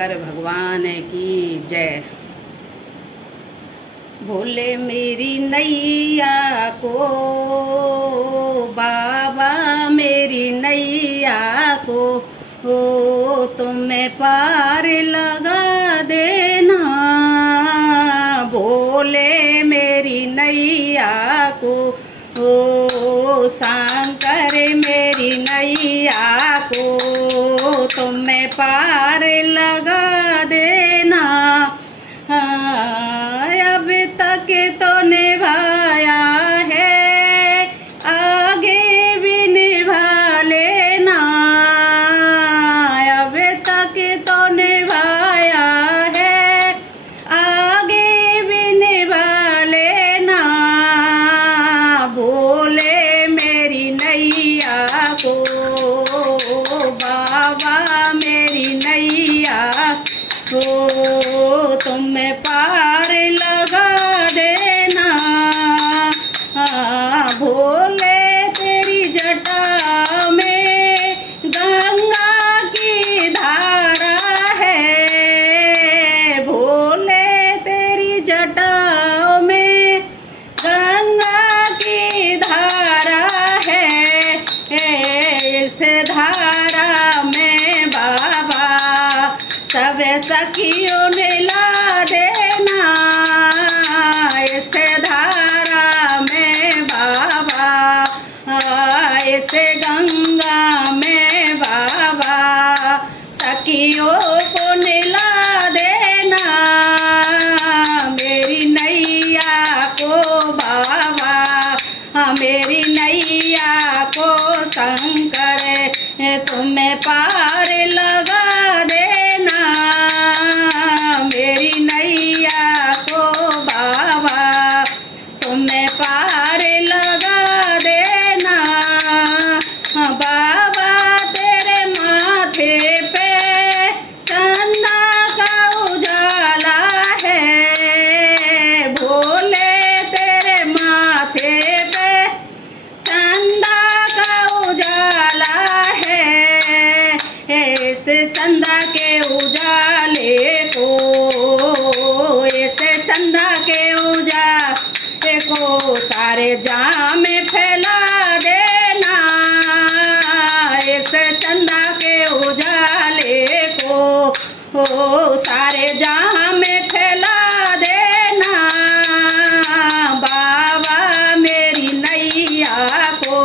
शंकर भगवान की जय। भोले मेरी नैया को, बाबा मेरी नैया को, ओ तुम्हें पार लगा देना। भोले मेरी नैया को, ओ शंकर मेरी नैया को, तुम्हें पार लगा देना। अब तक तो निभाया है, आगे भी निभा लेना। अब तक तो निभाया है, आगे भी निभा लेना। भोले मेरी नैया को, बाबा मेरी नैया को, तुम्हें पार लगा देना। भोले तेरी जटा में गंगा की धारा है। भोले तेरी जटा में गंगा की धारा है। इस धारा में बाबा सब सखियों ने ला देना। इस धारा में बाबा, इस गंगा में बाबा सखियों को निला देना। मेरी नैया को बाबा, मेरी नैया को शंकर, तुम्हें पार लगा देना। मेरी नैया को बाबा, तुम्हें पार लगा देना। बाबा तेरे माथे पे चंदा का उजाला है। भोले तेरे माथे पे चंदा का उजाला है। इस चंदा के उजाले को, इस चंदा के उजाले को सारे जहां में फैला देना। इस चंदा के उजाले को, ओ सारे जहां में फैला देना। बाबा मेरी नैया को,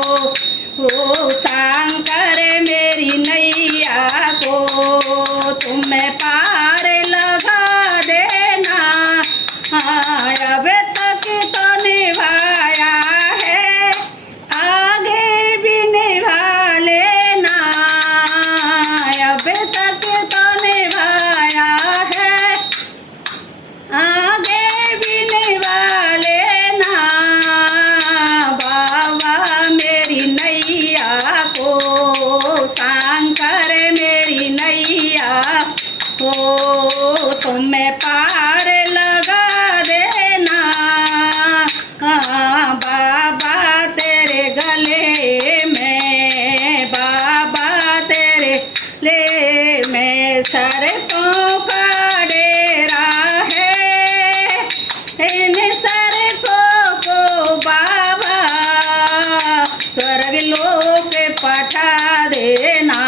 ओ शंकर मेरी नैया को, तुम्हें पार लगा देना। अब तक तो निभाया है, आगे भी निभा लेना। अब तक तो निभाया है, आगे भी निभा लेना। बाबा मेरी नैया को, शंकर मेरी नैया को, तुम्हें पार लगा देना। बाबा तेरे गले में, बाबा तेरे ले में सर्पों का डेरा है। इन सर्पों को बाबा स्वर्ग लोक पठा देना।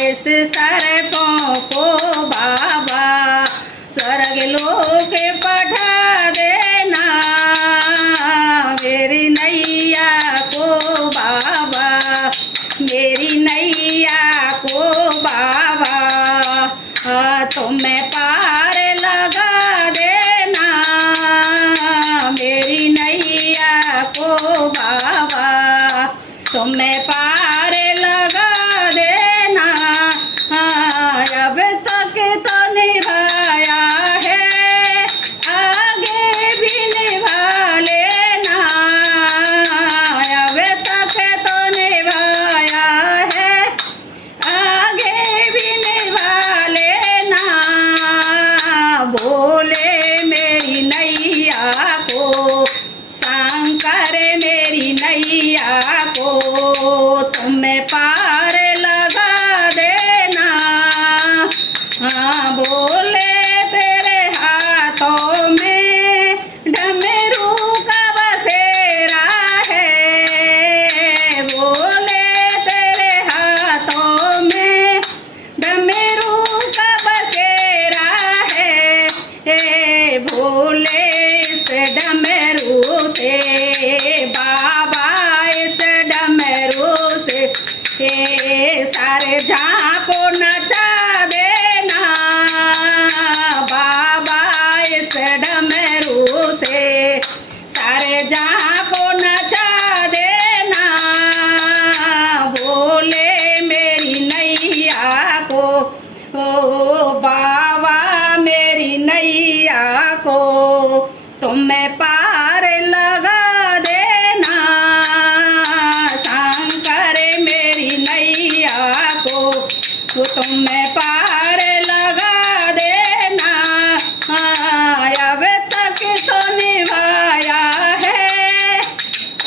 इस सर्पों को बाबा स्वर्ग लोक पठा देना। मेरी नैया को बाबा, मेरी नैया को बाबा, तुम बोले तेरे हाथों में डमरू का बसेरा है, बोले तेरे हाथों में डमरू का बसेरा है, भोले इस डमरू से बाबा, इस डमरू से सारे जहाँ को नचा देना बाबा, इस डमरू से सारे जहाँ को नचा देना, बोले मेरी नैया को ओ बाबा, मेरी नैया को तुम्हें पार लगा देना, शंकर मेरी नैया को तुम्हें पार लगा देना, अब तक तो निभाया है,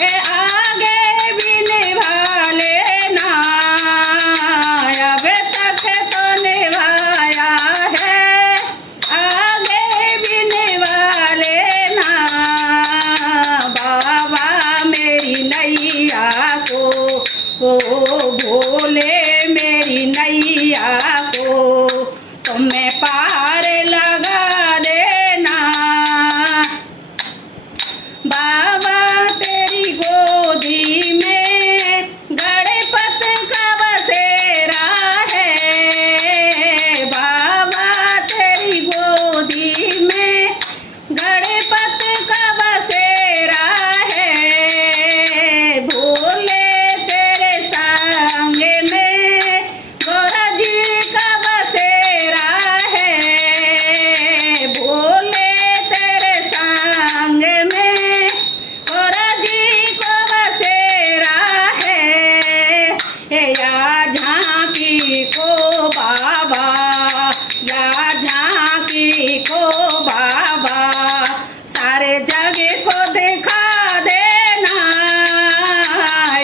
आगे भी निभा लेना, अब तक तो निभाया है, आगे भी निभा लेना, बाबा मेरी नैया को ओ भोले मेरी नैया को तुम्हें पार लगा देना, बाबा तेरी गोदी में गणपत का बसेरा है, बाबा तेरी गोदी में गणपत का बसेरा है, भोले तेरे संग में गौरा जी का बसेरा है, भोले तेरे संग में गौरा जी को बसेरा है, या झांकी को बाबा, या झांकी को बाबा, सारे जग को दिखा देना,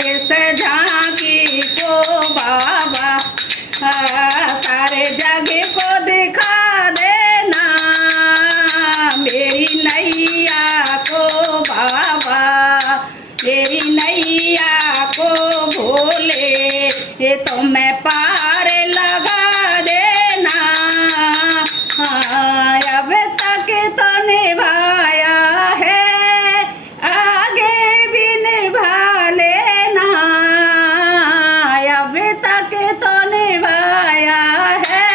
इस झांकी को बाबा, सारे जग को दिखा देना, मेरी नैया को बाबा, मेरी नैया को भोले ये तुम्हें पार लगा देना, अब तक तो निभाया है, आगे भी निभा लेना, अब तक तो निभाया है,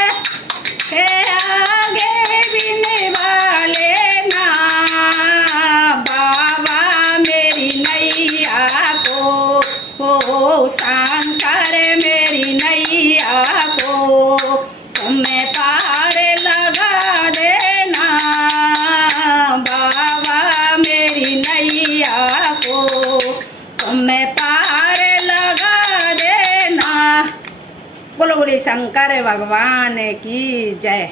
आगे भी निभा लेना, बाबा मेरी नैया को ओ शंकर मेरी नैया को तुम्हें पार लगा देना, बाबा मेरी नैया को तुम्हें पार लगा देना। बोलो बोले शंकर भगवान की जय।